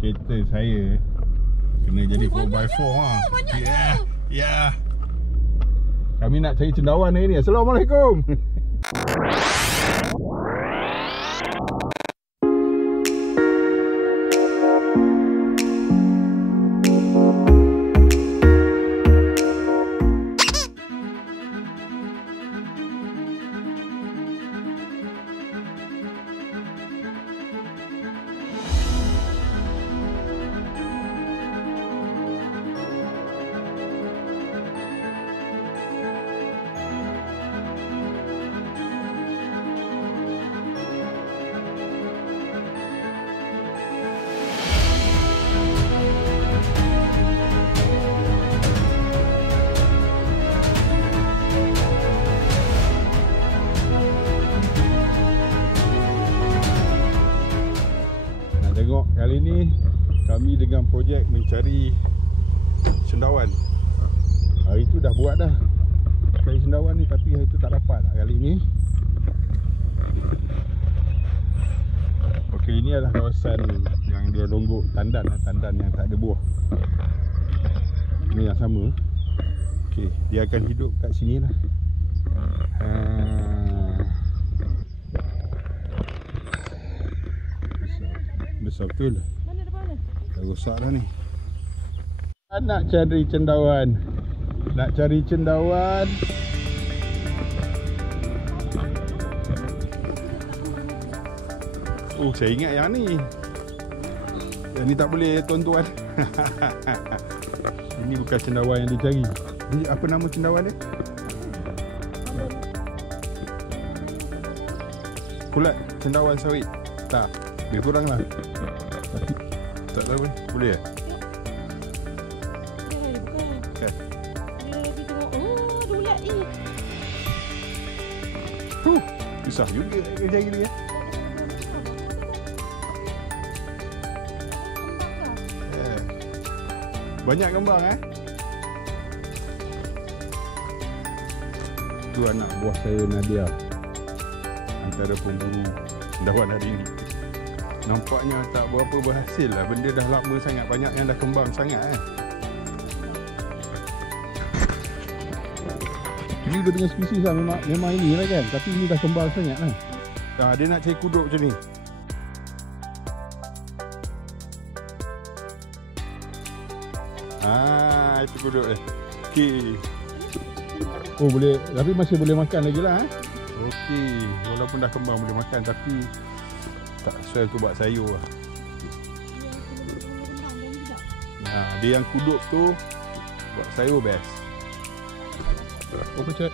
kereta saya kena jadi 4x4 lah. Ya. Kami nak cari cendawan hari ni. Assalamualaikum. Kali ni kami dengan projek mencari cendawan. Hari tu dah buat dah cari cendawan ni, tapi hari tu tak dapat lah kali ni. Okey, ini adalah kawasan yang dia longgok tandan yang tak ada buah. Ini yang sama. Okey, dia akan hidup kat sini lah. Besar betul. Mana depan mana? Dah rosak dah ni. Nak cari cendawan. Nak cari cendawan. Oh, saya ingat yang ni. Yang ni tak boleh tuan-tuan. Ini bukan cendawan yang dicari. Ini apa nama cendawan ni? Kulat cendawan sawit. Tak, lebih kurang lah. Tapi tak tahu ni. Boleh ke? Bukan. Dia tengok. Oh, ada ulat ni. Susah juga nak cari dia. Banyak kembang Tu anak buah saya Nadia, antara pemburu cendawan hari ni. Nampaknya tak berapa berhasil lah. Benda dah lama sangat, banyak yang dah kembang sangat Ini dia punya spesies lah, memang ini lah kan. Tapi ini dah kembang sangat lah. Dia nak cari kuduk macam ni. Itu kuduk dia. Okey. Oh, boleh, tapi masih boleh makan lagi lah Okey, walaupun dah kembang boleh makan, tapi tak sesuai untuk buat sayur lah. Dia yang kuduk tu buat sayur best. Oh, pecat.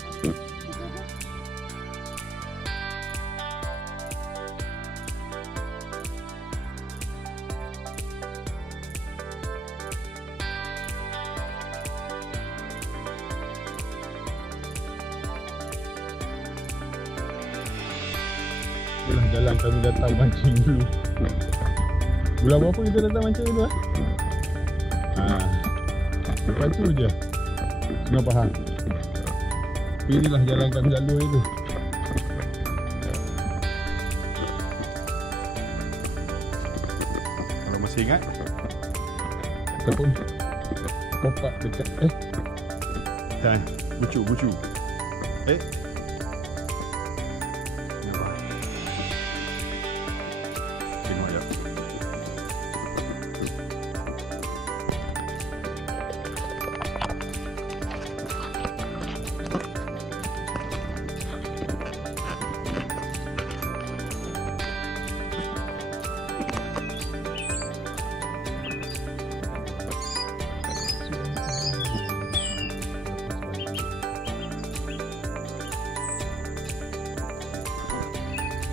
Itulah jalan kami datang mancing dulu. Bulan berapa kita datang mancing dulu Depan tu je Sungai Pahang. Inilah jalan kami lalu itu. Kalau masih ingat, ataupun kopak dekat bucu tengok je.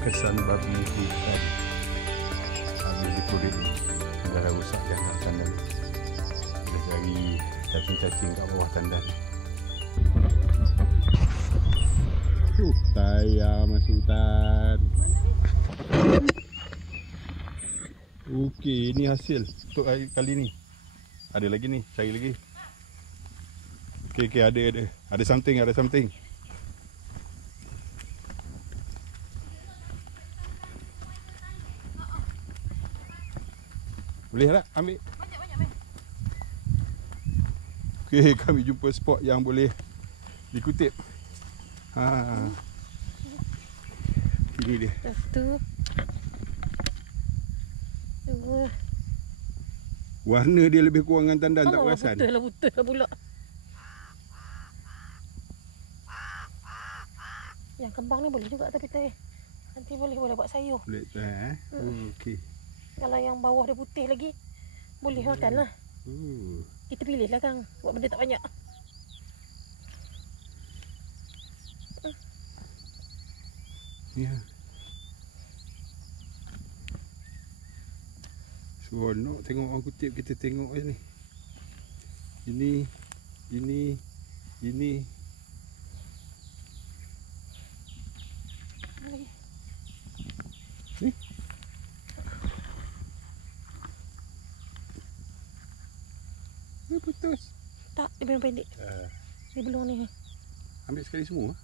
Kesan babi hutan habis dikurit, dah rusak kan tandan. Dah cari cacing-cacing kat bawah tandan. Tayar masuk hutan. Okey, ini hasil untuk kali ni. Ada lagi ni, cari lagi. Okey, ada something. Boleh tak ambil? Banyak main. Okey, kami jumpa spot yang boleh dikutip. Ini dia. Satu. Dua. Warna dia lebih kurang dengan tandan, tak perasan. Betul lah pula. Yang kembang ni boleh juga tapi nanti boleh buat sayur. Boleh tu Okey. Kalau yang bawah dia putih lagi, boleh makan lah. Kita pilih lah Kang, buat benda tak banyak. Ya. Seronok tengok orang kutip, kita tengok je ni. Ini. Lagi. Ni. Dia putus. Tak, dia memang pendek. Dia belum ni. Ambil sekali semua.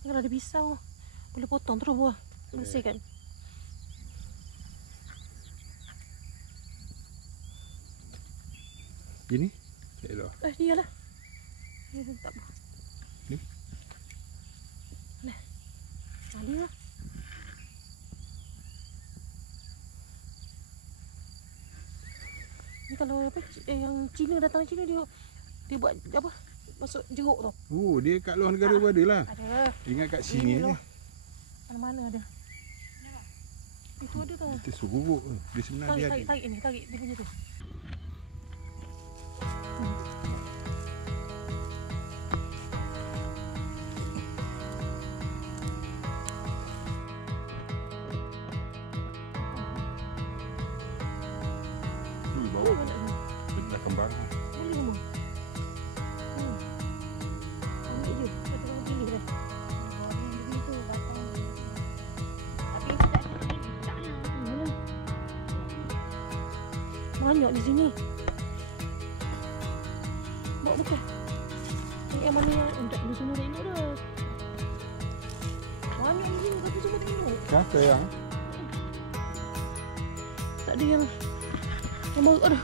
Kalau ada pisau, boleh potong terus buah. Bersihkan. Ini? Tak elok. Dia lah. Dia tak apa. Ni? Nah. Dia lah. Ni kalau apa yang Cina datang Cina dia buat apa? Masuk jeruk tu. Oh, dia kat luar negara pun ada lah. Ada. Ingat kat sini ni. Mana-mana ada. Itu ada tu. Kita suruh dia sebenarnya dia. Tarik dia punya tu. Bawa benda kembang. Ambil je. Kita tengok pilih dah. Itu datang. Tapi tak nak. Banyak di sini. Bawa bukan. Yang mana yang untuk ni semua tengok dah. Banyak di sini tapi semua tengok. Kata yang Tak ada yang baru ada.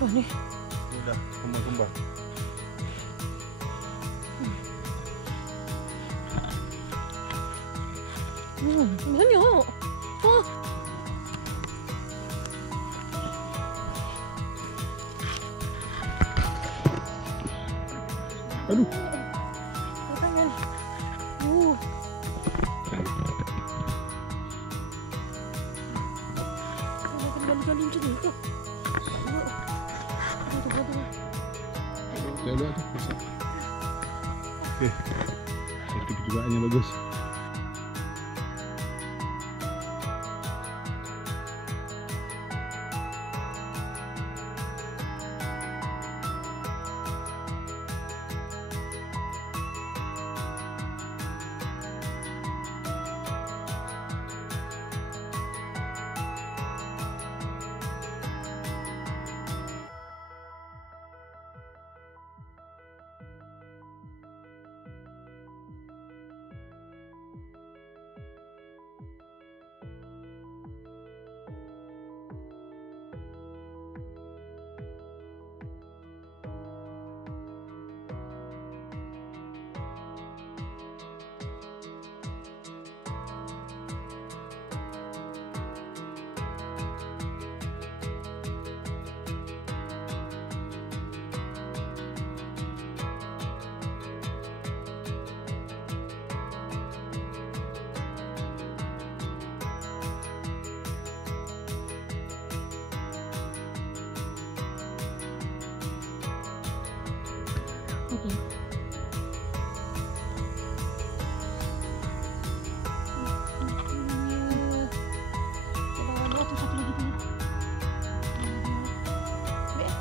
Wah ni. Ni dah kembang-kembang. Banyak. Oh. Aduh. Tangan. Kembali macam ni ke? Saya lihat tu besar. Okey. Satu percubaan yang bagus. Okey. Kalau ada tu satu lagi tu. Ambil.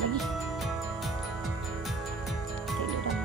Lagi. Tengok dah.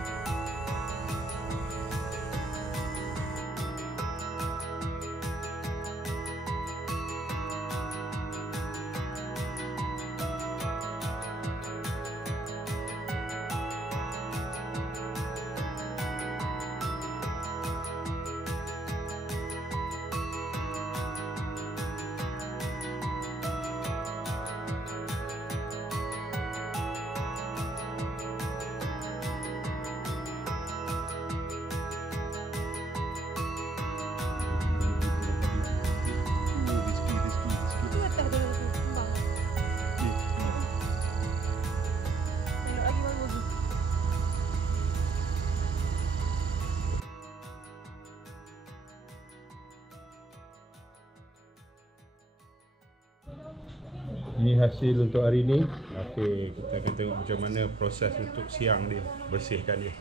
Ini hasil untuk hari ni. Okey, kita akan tengok macam mana proses untuk siang dia, bersihkan dia.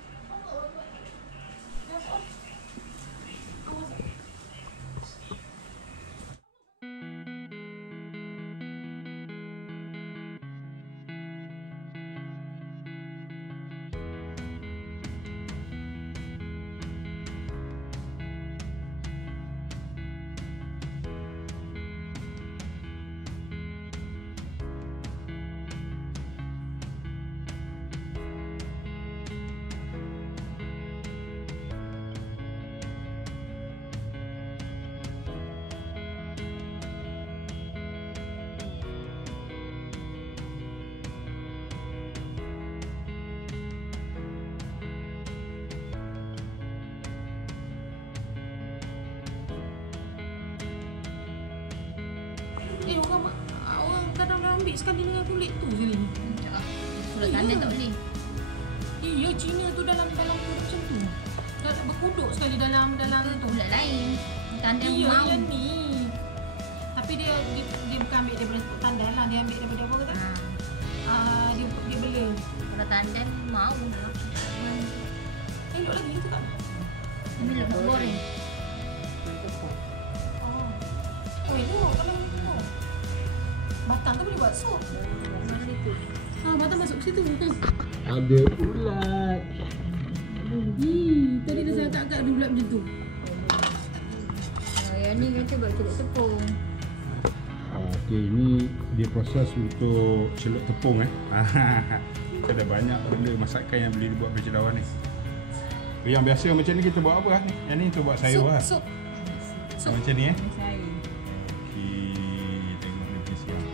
Orang kadang ambil sekali dengan kulit tu sini. Kulit tandan tak boleh. Iya, Cina tu dalam macam tu. Dah berkuduk sekali dalam tu. Kulit lain. Tandan Iya, mau. yang ni. Tapi dia bukan ambil daripada tandan lah, dia ambil daripada apa kata? Dia bela. Kalau tandan mau. Elok lagi tu tak? Ini lepas goreng. Oh, elok kalau ni. Batang tu boleh buat sup. Mana itu? Batang masuk ke situ. Ada ulat. Tadi dah saya agak ada ulat macam tu. Yang ni kan cuba celup tepung. Okey, ini dia proses untuk celup tepung Ada banyak benda masakan yang boleh dibuat macam Cendawan ni. Yang biasa macam ni kita buat apa ni? Yang ni untuk buat sayur lah. Sup. Macam ni Sayur. Tengok dia siang.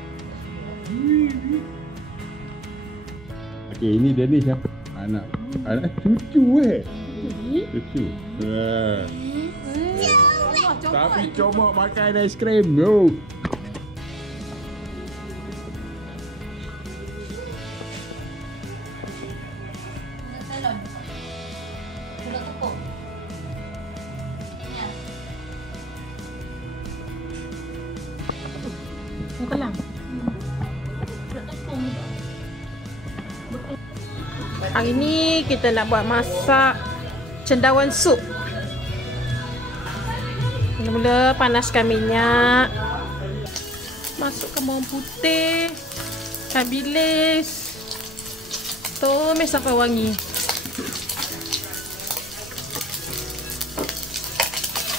Okey, ini dia ni siapa? Anak cucu Cucu. Tapi comot makan aiskrim. No. Salon. Celup tepung. Kelang. Celup tepung tu. Hari ni kita nak buat masak cendawan sup. Mula-mula panaskan minyak. Masukkan bawang putih, ikan bilis, tumis sampai wangi.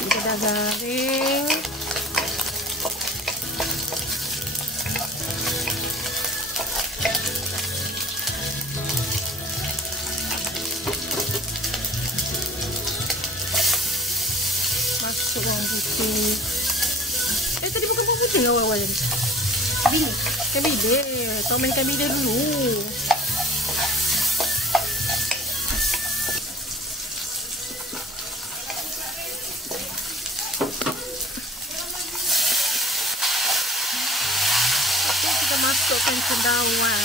Kita dah garing. Masuk bawang putih. Tadi bukan bawang putih awal-awal ni. Bilis. Ikan bilis. Kau main ikan bilis dulu. Okey, kita masukkan cendawan.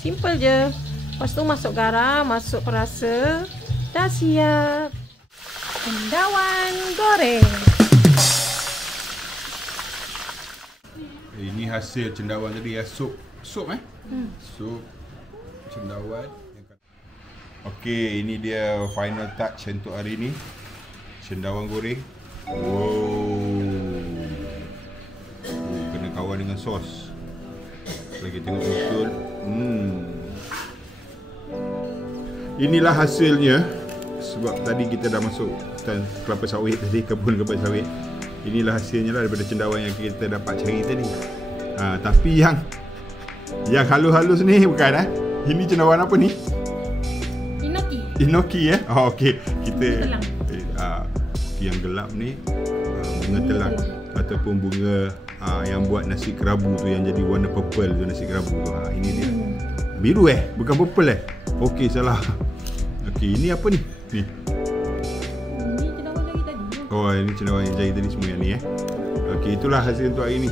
Simple je. Lepas tu masuk garam, masuk perasa. Dah siap. Cendawan goreng. Ini hasil cendawan tadi ya, sup. Sup Sup cendawan. Okey, ini dia final touch untuk hari ni. Cendawan goreng. Wow. Kena kawan dengan sos. Lagi tengok betul. Inilah hasilnya. Sebab tadi kita dah masuk hutan kelapa sawit tadi, kebun kelapa sawit. Inilah hasilnya lah daripada cendawan yang kita dapat cari tadi. Tapi yang halus-halus ni bukan Ini cendawan apa ni? Inoki okey. Kita yang gelap ni bunga telang ataupun bunga yang buat nasi kerabu tu, yang jadi warna purple tu, nasi kerabu tu. Ini dia. Biru bukan purple Okey, salah. Okey, ini apa ni? Ni. Ini cendawan lagi tadi. Oh, ini cendawan yang jari tadi semua yang ni Okey, itulah hasil untuk hari ni.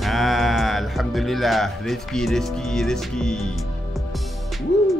Alhamdulillah, rezeki. Woo.